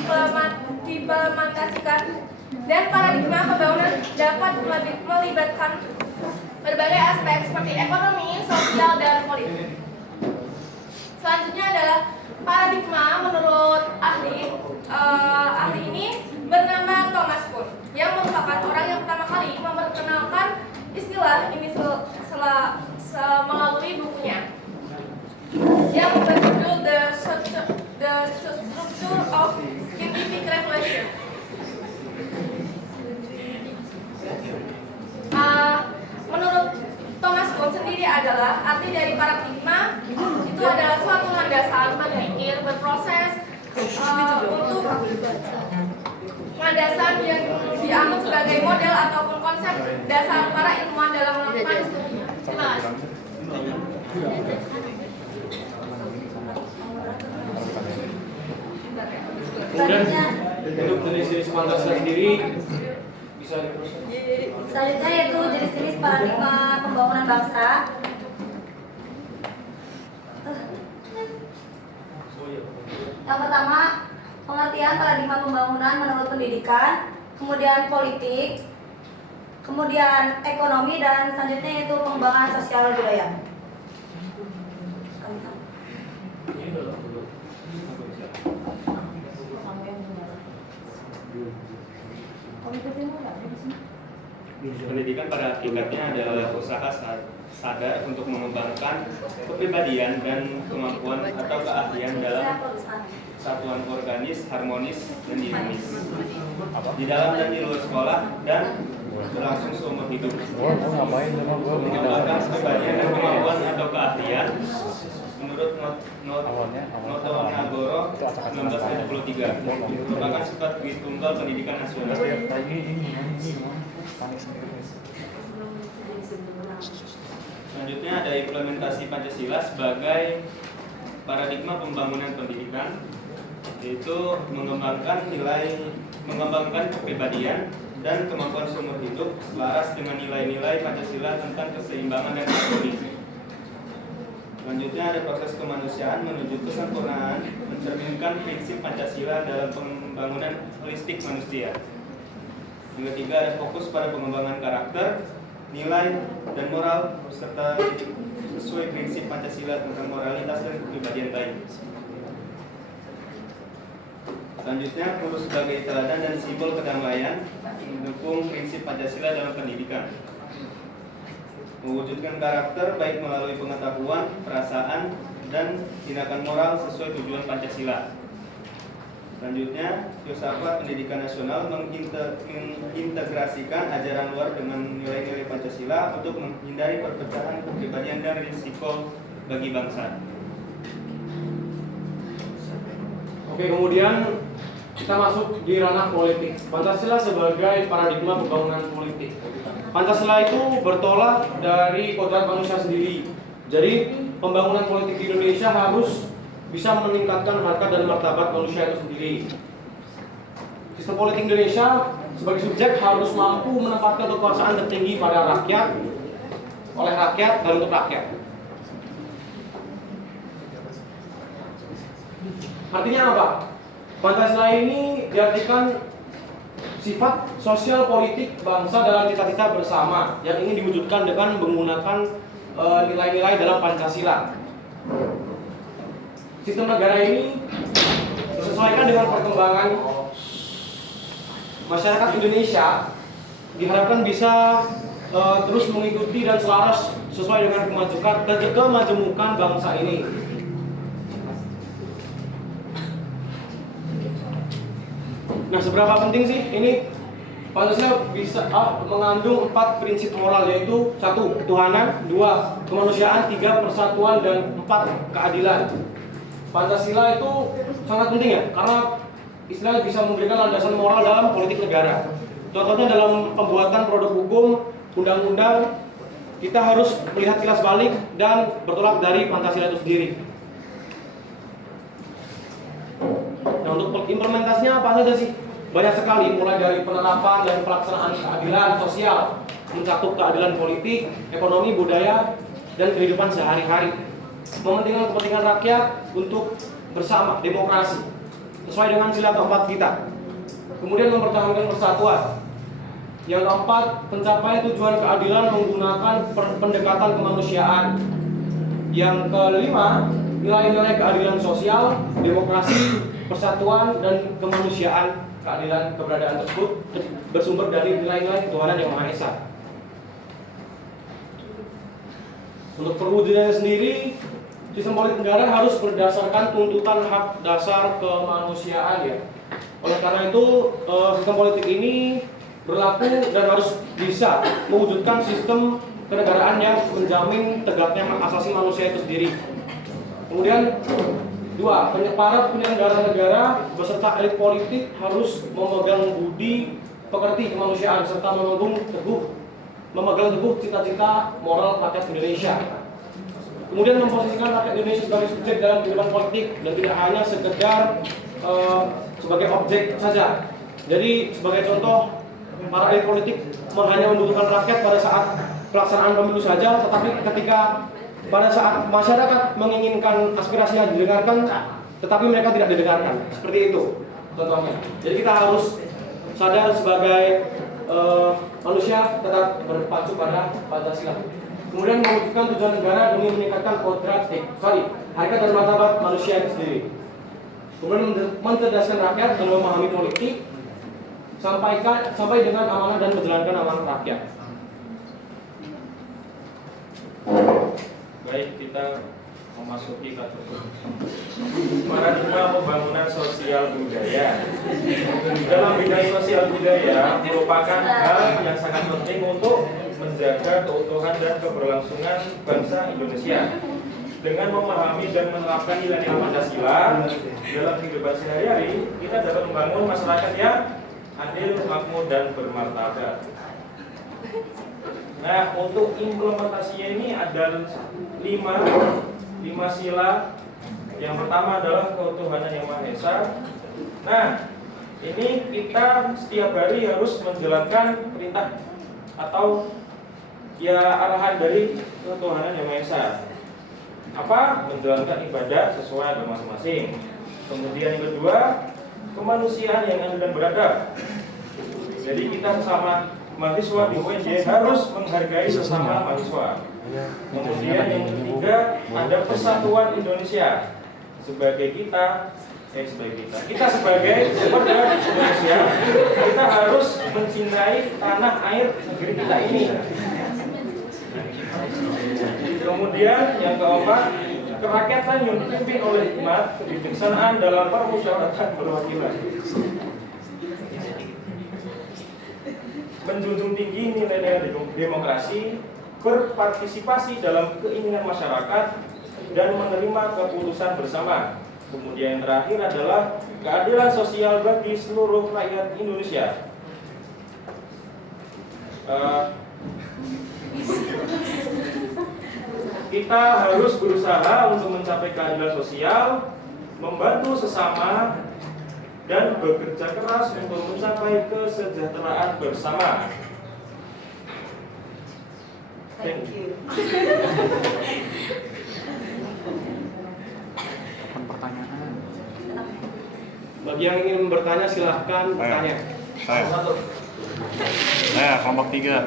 diimplementasikan dan paradigma pembangunan dapat melibatkan berbagai aspek seperti ekonomi, sosial, dan politik. Selanjutnya adalah paradigma menurut ahli ini bernama Thomas Kuhn yang merupakan orang yang pertama kali memperkenalkan istilah ini melalui bukunya yang berjudul The Structure of Scientific Revolution. Menurut Thomas Kuhn sendiri adalah arti dari paradigma itu adalah suatu landasan berpikir, berproses untuk landasan yang dianggap sebagai model ataupun konsep dasar para ilmuwan dalam melakukan studi. Terima kasih. Kemudian untuk jenis-jenis Pancasila sendiri bisa diproses. Selanjutnya yaitu jenis-jenis paradigma pembangunan bangsa. Yang pertama, pengertian paradigma pembangunan menurut pendidikan, kemudian politik, kemudian ekonomi, dan selanjutnya yaitu pengembangan sosial budaya. Pendidikan pada hakikatnya adalah usaha sadar untuk mengembangkan kepribadian dan kemampuan atau keahlian dalam satuan organis, harmonis, dan dinamis di dalam dan di luar sekolah dan berlangsung seumur hidup. Mengembangkan kepribadian dan kemampuan atau keahlian menurut Noto Nagoro 1973 merupakan sifat tunggal pendidikan nasional. Selanjutnya ada implementasi Pancasila sebagai paradigma pembangunan pendidikan, yaitu mengembangkan kepribadian dan kemampuan seumur hidup selaras dengan nilai-nilai Pancasila tentang keseimbangan dan harmoni. Selanjutnya ada proses kemanusiaan menuju kesempurnaan, mencerminkan prinsip Pancasila dalam pembangunan holistik manusia. Yang ketiga ada fokus pada pengembangan karakter, nilai, dan moral serta sesuai prinsip Pancasila tentang moralitas dan kepribadian baik. Selanjutnya guru sebagai teladan dan simbol kedamaian mendukung prinsip Pancasila dalam pendidikan. Mewujudkan karakter baik melalui pengetahuan, perasaan, dan tindakan moral sesuai tujuan Pancasila. Selanjutnya, filsafat pendidikan nasional mengintegrasikan ajaran luar dengan nilai-nilai Pancasila untuk menghindari perpecahan kepribadian dan risiko bagi bangsa. Oke, kemudian kita masuk di ranah politik. Pancasila sebagai paradigma pembangunan politik. Pancasila itu bertolak dari kodrat manusia sendiri. Jadi pembangunan politik di Indonesia harus bisa meningkatkan harkat dan martabat manusia itu sendiri. Sistem politik Indonesia sebagai subjek harus mampu menempatkan kekuasaan tertinggi pada rakyat, oleh rakyat, dan untuk rakyat. Artinya apa? Pancasila ini diartikan sifat sosial politik bangsa dalam cita-cita bersama yang ingin diwujudkan dengan menggunakan nilai-nilai dalam Pancasila. Sistem negara ini disesuaikan dengan perkembangan masyarakat Indonesia, diharapkan bisa terus mengikuti dan selaras sesuai dengan kemajemukan bangsa ini. Nah, seberapa penting sih ini? Pancasila bisa mengandung 4 prinsip moral, yaitu 1. Ketuhanan, 2. Kemanusiaan, 3. Persatuan, dan 4. Keadilan. Pancasila itu sangat penting ya, karena istilahnya bisa memberikan landasan moral dalam politik negara. Contohnya dalam pembuatan produk hukum, undang-undang, kita harus melihat kilas balik dan bertolak dari Pancasila itu sendiri. Nah, untuk implementasinya apa saja sih? Banyak sekali, mulai dari penerapan dan pelaksanaan keadilan sosial, mencakup keadilan politik, ekonomi, budaya, dan kehidupan sehari-hari. Kepentingan rakyat untuk bersama, demokrasi. sesuai dengan sila keempat kita. Kemudian mempertahankan persatuan. Yang keempat, mencapai tujuan keadilan menggunakan pendekatan kemanusiaan. Yang kelima, nilai-nilai keadilan sosial, demokrasi, persatuan, dan kemanusiaan. Keadilan keberadaan tersebut bersumber dari nilai-nilai ketuhanan yang Maha Esa. Untuk perwujudannya sendiri, sistem politik negara harus berdasarkan tuntutan hak dasar kemanusiaan ya. Oleh karena itu, sistem politik ini berlaku dan harus bisa mewujudkan sistem kenegaraan yang menjamin tegaknya hak asasi manusia itu sendiri. Kemudian, dua, para penyelenggara negara beserta elit politik harus memegang budi pekerti kemanusiaan serta memegang teguh cita-cita moral rakyat Indonesia. Kemudian memposisikan rakyat Indonesia sebagai subjek dalam kehidupan politik dan tidak hanya sekedar sebagai objek saja. Jadi sebagai contoh, para elit politik hanya membutuhkan rakyat pada saat pelaksanaan pemilu saja, tetapi ketika pada saat masyarakat menginginkan aspirasinya didengarkan, tetapi mereka tidak didengarkan. Seperti itu contohnya. Jadi kita harus sadar sebagai manusia tetap berpacu pada Pancasila. Kemudian mewujudkan tujuan negara demi meningkatkan harkat dan martabat manusia itu sendiri. Kemudian mencerdaskan rakyat dan memahami politik sampai dengan amanah dan menjalankan amanah rakyat. Baik, kita memasuki kategori paradigma pembangunan sosial budaya. Dalam bidang sosial budaya merupakan hal yang sangat penting untuk menjaga keutuhan dan keberlangsungan bangsa Indonesia. Dengan memahami dan menerapkan nilai-nilai Pancasila dalam kehidupan sehari-hari, kita dapat membangun masyarakat yang adil, makmur, dan bermartabat. Nah, untuk implementasinya ini ada lima sila. Yang pertama adalah keutuhanan yang Maha Esa. Nah, ini kita setiap hari harus menjalankan perintah atau ya arahan dari keutuhanan yang Maha Esa. Apa? Menjalankan ibadah sesuai agama masing-masing. Kemudian yang kedua, kemanusiaan yang adil dan beradab. Jadi kita sesama mahasiswa di UNJ harus menghargai sesama mahasiswa. Kemudian yang ketiga, ada persatuan Indonesia. Sebagai kita sebagai warga Indonesia, kita harus mencintai tanah air negeri kita ini. Kemudian yang keempat, kerakyatan yang dipimpin oleh hikmat, kebijaksanaan dalam permusyawaratan perwakilan. Menjunjung tinggi nilai-nilai demokrasi, berpartisipasi dalam keinginan masyarakat, dan menerima keputusan bersama. Kemudian yang terakhir adalah keadilan sosial bagi seluruh rakyat Indonesia. Kita harus berusaha untuk mencapai keadilan sosial, membantu sesama, dan bekerja keras untuk mencapai kesejahteraan bersama. Thank you. Pertanyaan. Bagi yang ingin bertanya silahkan bertanya. Saya kelompok 3.